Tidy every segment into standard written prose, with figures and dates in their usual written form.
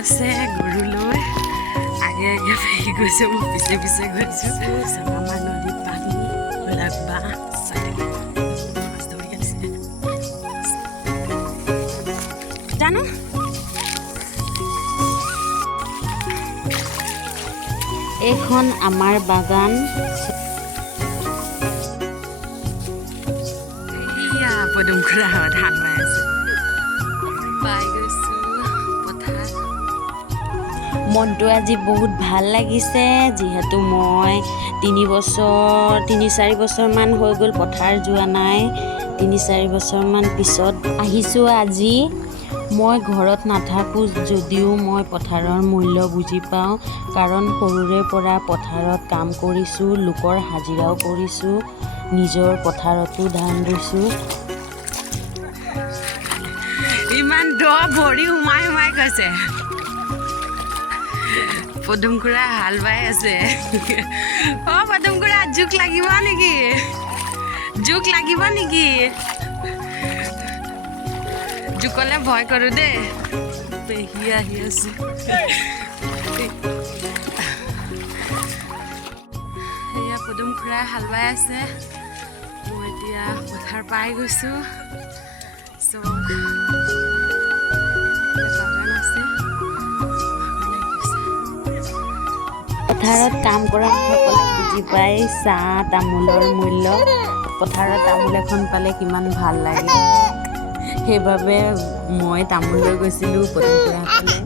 আছে গৰু লৈ আগে আগে ফেৰি গৈছে মই পিছে পিছে গৈছোঁ আমাৰ নদীত পানী লাগবা মাছ ধৰি আছে জানো এইখন আমাৰ বাগান পদুম খুৰা ধান মাই আছে পাই গৈছোঁ পথাৰ মনটো আজি বহুত ভাল লাগিছে যিহেতু মই 3-4 বছৰমান হৈ গ'ল পথাৰ যোৱা নাই 3-4 বছৰমান পিছত আহিছোঁ আজি মই ঘৰত নাথাকোঁ যদিও মই পথাৰৰ মূল্য বুজি পাওঁ কাৰণ সৰুৰে পৰা পথাৰত কাম কৰিছোঁ লোকৰ হাজিৰাও কৰিছোঁ নিজৰ পথাৰতো ধান ৰুইছোঁ ইমান দ ভৰি সোমাই সোমাই গৈছে পদুম খুৰা হাল বাই আছে পদুম খুৰা জোক লাগিব নেকি জোকলে ভয় কৰোঁ দেই পেহী আহি আছে সেয়া পদুম খুৰা হাল বাই আছে মই এতিয়া পথাৰ পাই গৈছোঁ পথাৰত কাম কৰা সকলে বুজি পাই চাহ তামোলৰ মূল্য পথাৰত তামোল এখন পালে কিমান ভাল লাগে সেইবাবে মই তামোল লৈ গৈছিলোঁ পদুমখুৰাহঁতলৈ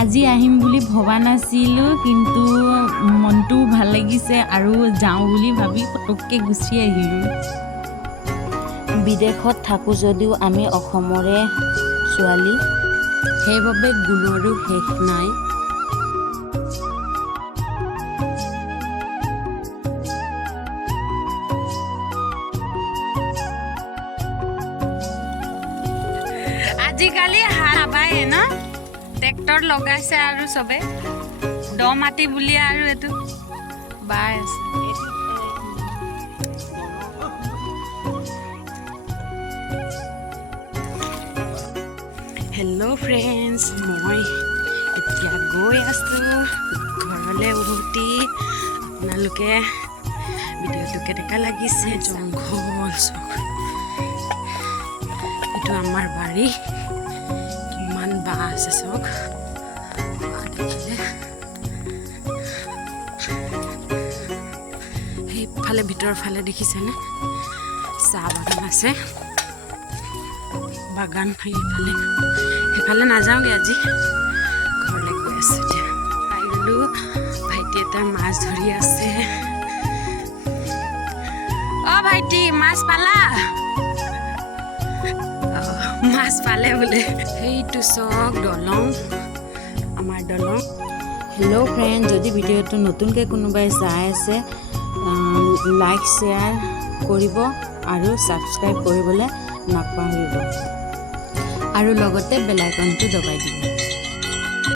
আজি আহিম বুলি ভবা নাছিলোঁ কিন্তু মনটো ভাল লাগিছে আৰু যাওঁ বুলি ভাবি পটককৈ গুচি আহিলোঁ বিদেশত থাকোঁ যদিও আমি অসমৰে ছোৱালী সেইবাবে গুণৰো শেষ নাই আজিকালি হাল নাবায়ে ন ট্ৰেক্টৰ লগাইছে আৰু চবে দ মাটি বুলিয়ে আৰু এইটো বাই আছে হেল্ল' ফ্ৰেণ্ডছ মই এতিয়া গৈ আছোঁ ঘৰলৈ উভতি আপোনালোকে ভিডিঅ'টো কেনেকুৱা লাগিছে জংঘল চব এইটো আমাৰ বাৰী কিমান বাঁহ আছে চব দেখিলে সেইফালে ভিতৰৰ ফালে দেখিছেনে চাহ বাগান আছে বাগান সেইফালে নাযাওঁগৈ আজি ঘৰলৈ গৈ আছোঁ এতিয়া পাই গ'লোঁ ভাইটি এটাই মাছ ধৰি আছে অ' ভাইটি মাছ পালা মাছ পালে বোলে সেইটো চক দলং আমাৰ দলং হেল্ল' ফ্ৰেণ্ড যদি ভিডিঅ'টো নতুনকৈ কোনোবাই চাই আছে লাইক শ্বেয়াৰ কৰিব আৰু ছাবস্ক্ৰাইব কৰিবলৈ নাপাহৰিব আৰু লগতে বেল আইকনটো দবাই দিব